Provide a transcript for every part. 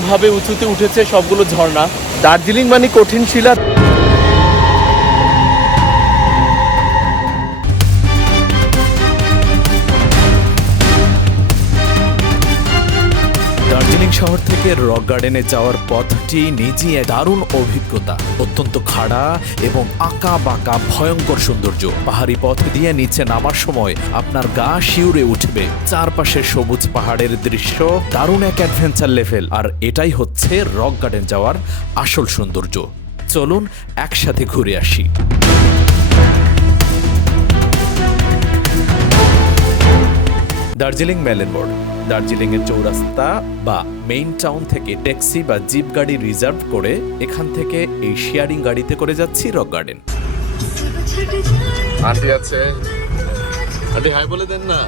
যেভাবে উঁচুতে উঠেছে সবগুলো ঝর্ণা। দার্জিলিং মানে কঠিন শিলা। দার্জিলিং শহর থেকে রক গার্ডেনে যাওয়ার পথটি নিজেই এক দারুণ অভিজ্ঞতা। অত্যন্ত খাড়া এবং আঁকা বাঁকা ভয়ঙ্কর সৌন্দর্য। পাহাড়ি পথ দিয়ে নিচে নামার সময় আপনার গা শিউরে উঠবে। চারপাশে সবুজ পাহাড়ের দৃশ্য, দারুণ এক অ্যাডভেঞ্চার লেভেল। আর এটাই হচ্ছে রক গার্ডেন যাওয়ার আসল সৌন্দর্য। চলুন একসাথে ঘুরে আসি। দার্জিলিং মেলেন মোড়। দার্জিলিংয়ের চৌরাস্তা বা মেইন টাউন থেকে ট্যাক্সি বা জিপ গাড়ি রিজার্ভ করে এখান থেকে এই শেয়ারিং গাড়িতে করে যাচ্ছি রক গার্ডেন। আন্টি আছে, আন্টি হাই বলে দেন না।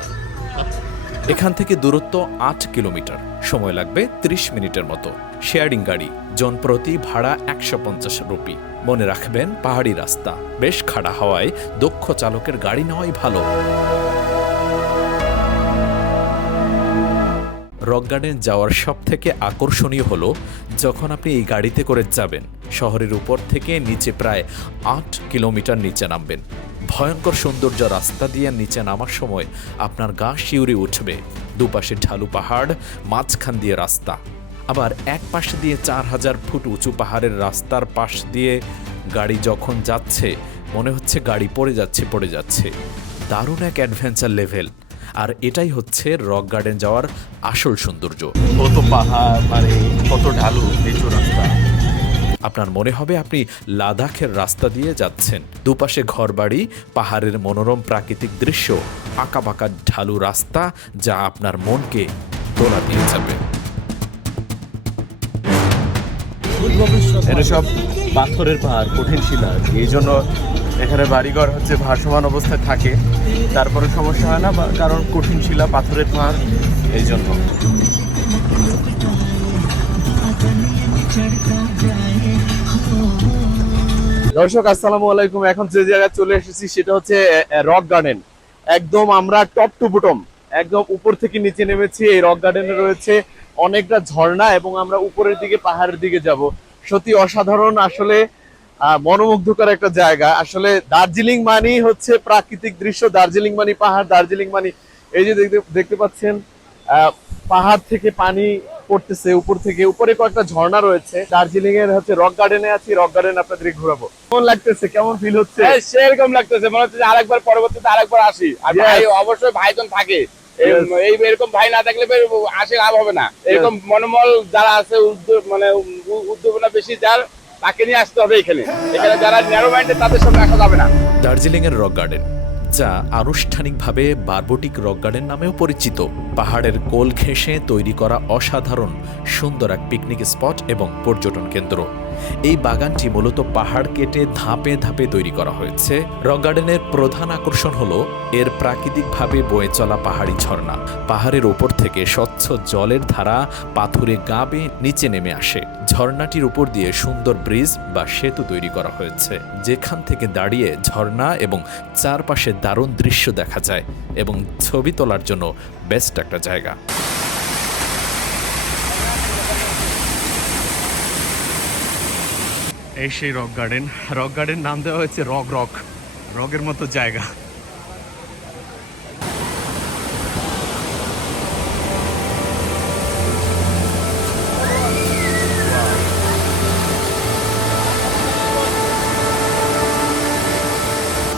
এখান থেকে দূরত্ব ৮ কিলোমিটার, সময় লাগবে ৩০ মিনিটের মতো। শেয়ারিং গাড়ি, জনপ্রতি ভাড়া ১৫০ রুপি। মনে রাখবেন, পাহাড়ি রাস্তা, বেশ খাড়া হওয়ায় দক্ষ চালকের গাড়ি নেওয়াই ভালো। রক গার্ডেন যাওয়ার সব থেকে আকর্ষণীয় হলো যখন আপনি এই গাড়িতে করে যাবেন, শহরের উপর থেকে নিচে প্রায় ৮ কিলোমিটার নিচে নামবেন। ভয়ঙ্কর সৌন্দর্য রাস্তা দিয়ে নিচে নামার সময় আপনার গা শিউরে উঠবে। দুপাশে ঢালু পাহাড়, মাঝখান দিয়ে রাস্তা। আবার এক পাশ দিয়ে ৪,০০০ ফুট উঁচু পাহাড়ের রাস্তার পাশ দিয়ে গাড়ি যখন যাচ্ছে মনে হচ্ছে গাড়ি পড়ে যাচ্ছে। দারুণ এক অ্যাডভেঞ্চার লেভেল। আর এটাই হচ্ছে রক গার্ডেন যাওয়ার আসল সৌন্দর্য। কত পাহাড়, মানে কত ঢালু নিচু রাস্তা। আপনার মনে হবে আপনি লাদাখের রাস্তা দিয়ে যাচ্ছেন। দুপাশে ঘরবাড়ি, পাহাড়ের মনোরম প্রাকৃতিক দৃশ্য, আঁকাবাঁকা ঢালু রাস্তা যা আপনার মনকে দোলা দিয়ে যাবে। এটা সব পাথরের পাহাড়, কঠিন শিলা। এই জন্য এখানে বাড়িঘর হচ্ছে ভাসমান অবস্থায় থাকে, তারপরে সমস্যা হয় না, কারণ কঠিন শিলা, পাথরের পাহাড়, এই জন্য। দর্শক আসসালামু আলাইকুম। এখন যে জায়গায় চলে এসেছি সেটা হচ্ছে রক গার্ডেন। একদম আমরা টপ টু বটম, একদম উপর থেকে নিচে নেমেছি। এই রক গার্ডেনে রয়েছে অনেকটা ঝর্ণা এবং আমরা উপরের দিকে পাহাড়ের দিকে যাব। সত্যি অসাধারণ, আসলে মনোমুগ্ধকর একটা জায়গা। আসলে দার্জিলিং মানেই হচ্ছে প্রাকৃতিক দৃশ্য, দার্জিলিং মানে পাহাড়, দার্জিলিং মানে এই যে দেখতে পাচ্ছেন পাহাড় থেকে পানি পড়তেছে উপর থেকে। উপরে কয়েকটা ঝর্ণা রয়েছে। দার্জিলিং এর হচ্ছে রক গার্ডেনে আছি। রক গার্ডেন আপনাদের ঘোরাবো। কেমন লাগতেছে, কেমন ফিল হচ্ছে? সেরকম লাগতেছে, মনে হচ্ছে আরেকবার পরবর্তীতে আরেকবার আসি। আর ভাই অবশ্যই ভাইজন থাকে, এই এরকম ভাই না থাকলে আসে লাভ হবে না। এরকম মনোমল যারা আছে, মানে উদ্যোগনা বেশি যার, তাকে নিয়ে আসতে হবে এখানে। যারা ন্যারো মাইন্ডেড তাদের সঙ্গে আসা যাবে না। দার্জিলিং এর রক গার্ডেন, যা আনুষ্ঠানিকভাবে বারবটিক রক গার্ডেন নামেও পরিচিত, পাহাড়ের কোল ঘেঁষে তৈরি করা অসাধারণ সুন্দর এক পিকনিক স্পট এবং পর্যটন কেন্দ্র। এই বাগানটি মূলত পাহাড় কেটে ধাপে ধাপে তৈরি করা হয়েছে। রক গার্ডেনের প্রধান আকর্ষণ হলো এর প্রাকৃতিকভাবে বয়ে চলা পাহাড়ি ঝর্ণা। পাহাড়ের ওপর থেকে স্বচ্ছ জলের ধারা পাথুরে গা বেয়ে নিচে নেমে আসে। ঝর্ণাটির উপর দিয়ে সুন্দর ব্রিজ বা সেতু তৈরি করা হয়েছে, যেখান থেকে দাঁড়িয়ে ঝর্ণা এবং চারপাশে দারুণ দৃশ্য দেখা যায় এবং ছবি তোলার জন্য বেস্ট একটা জায়গা। এই সেই রক গার্ডেন। রক গার্ডেন নাম দেওয়া হয়েছে রকের মতো জায়গা।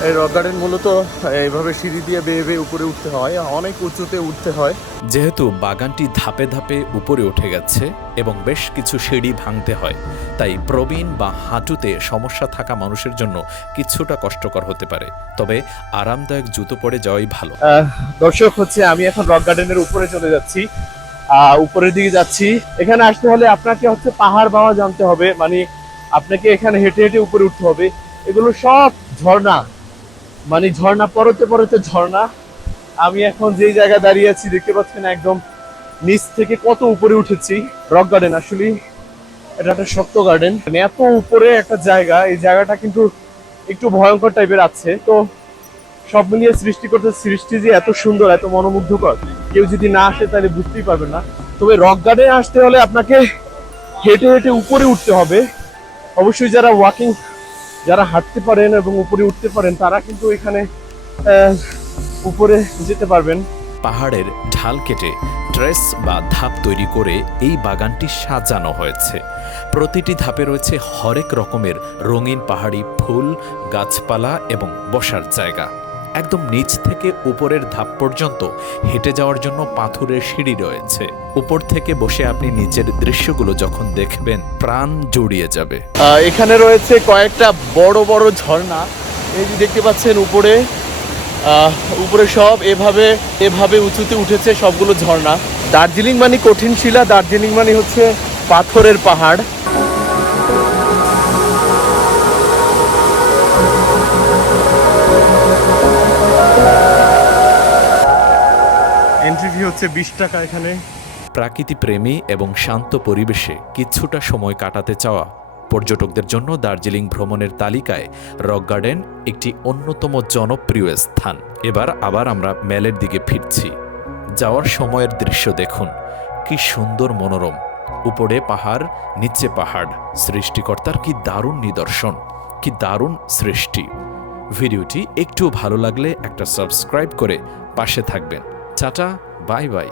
এই রক গার্ডেন মূলত এইভাবে সিঁড়ি দিয়ে বেয়ে বেয়ে উপরে উঠতে হয়, অনেক উঁচুতে উঠতে হয়। যেহেতু বাগানটি ধাপে ধাপে উপরে উঠে গেছে এবং বেশ কিছু সিঁড়ি ভাঙতে হয়, তাই প্রবীণ বা হাঁটুতে সমস্যা থাকা মানুষের জন্য কিছুটা কষ্টকর হতে পারে, তবে আরামদায়ক জুতো পরে যাওয়াই ভালো। দর্শক হচ্ছে আমি এখন রক গার্ডেনের উপরে চলে যাচ্ছি, উপরের দিকে যাচ্ছি। এখানে আসতে হলে আপনাকে হচ্ছে পাহাড় বাওয়া জানতে হবে, মানে আপনাকে এখানে হেঁটে হেঁটে উপরে উঠতে হবে। এগুলো সব ঝর্ণা, মানে ঝর্ণা, পরতে পরতে ঝর্ণা। আমি এখন যেই জায়গায় দাঁড়িয়ে আছি দেখতে পাচ্ছেন একদম নিচ থেকে কত উপরে উঠেছি। রক গার্ডেন আসলে এটা একটা শক্ত গার্ডেন, মানে এত উপরে একটা জায়গা। এই জায়গাটা কিন্তু একটু ভয়ঙ্কর টাইপের আছে। তো সব মিলিয়ে সৃষ্টি যে এত সুন্দর, এত মনোমুগ্ধকর, কেউ যদি না আসে তাহলে বুঝতেই পারবেন না। তবে রক গার্ডেনে আসতে হলে আপনাকে হেঁটে হেঁটে উপরে উঠতে হবে। অবশ্যই যারা হাঁটতে পারেন এবং উপরে উঠতে পারেন তারা কিন্তু এখানে উপরে যেতে পারবেন। পাহাড়ের ঢাল কেটে ট্রেস বা ধাপ তৈরি করে এই বাগানটি সাজানো হয়েছে। প্রতিটি ধাপে রয়েছে হরেক রকমের রঙিন পাহাড়ি ফুল, গাছপালা এবং বসার জায়গা। একদম নিচ থেকে উপরের ধাপ পর্যন্ত হেঁটে যাওয়ার জন্য পাথরের সিঁড়ি রয়েছে। উপর থেকে বসে আপনি নিচের দৃশ্যগুলো যখন দেখবেন প্রাণ জুড়িয়ে যাবে। এখানে রয়েছে কয়েকটা বড় বড় ঝর্ণা। এই যে দেখতে পাচ্ছেন উপরে সব এভাবে উঁচুতে উঠেছে সবগুলো ঝর্ণা। দার্জিলিং মানে কঠিন শিলা, দার্জিলিং মানে হচ্ছে পাথরের পাহাড়। এন্ট্রি ফি হচ্ছে 20 টাকা এখানে। প্রাকৃতিপ্রেমী এবং শান্ত পরিবেশে কিছুটা সময় কাটাতে চাওয়া পর্যটকদের জন্য দার্জিলিং ভ্রমণের তালিকায় রক গার্ডেন একটি অন্যতম জনপ্রিয় স্থান। এবার আবার আমরা মেলের দিকে ফিরছি। যাওয়ার সময়ের দৃশ্য দেখুন, কি সুন্দর মনোরম। উপরে পাহাড়, নিচে পাহাড়, সৃষ্টিকর্তার কি দারুণ নিদর্শন, কি দারুণ সৃষ্টি। ভিডিওটি একটু ভালো লাগলে একটা সাবস্ক্রাইব করে পাশে থাকবেন। Tata, bye bye.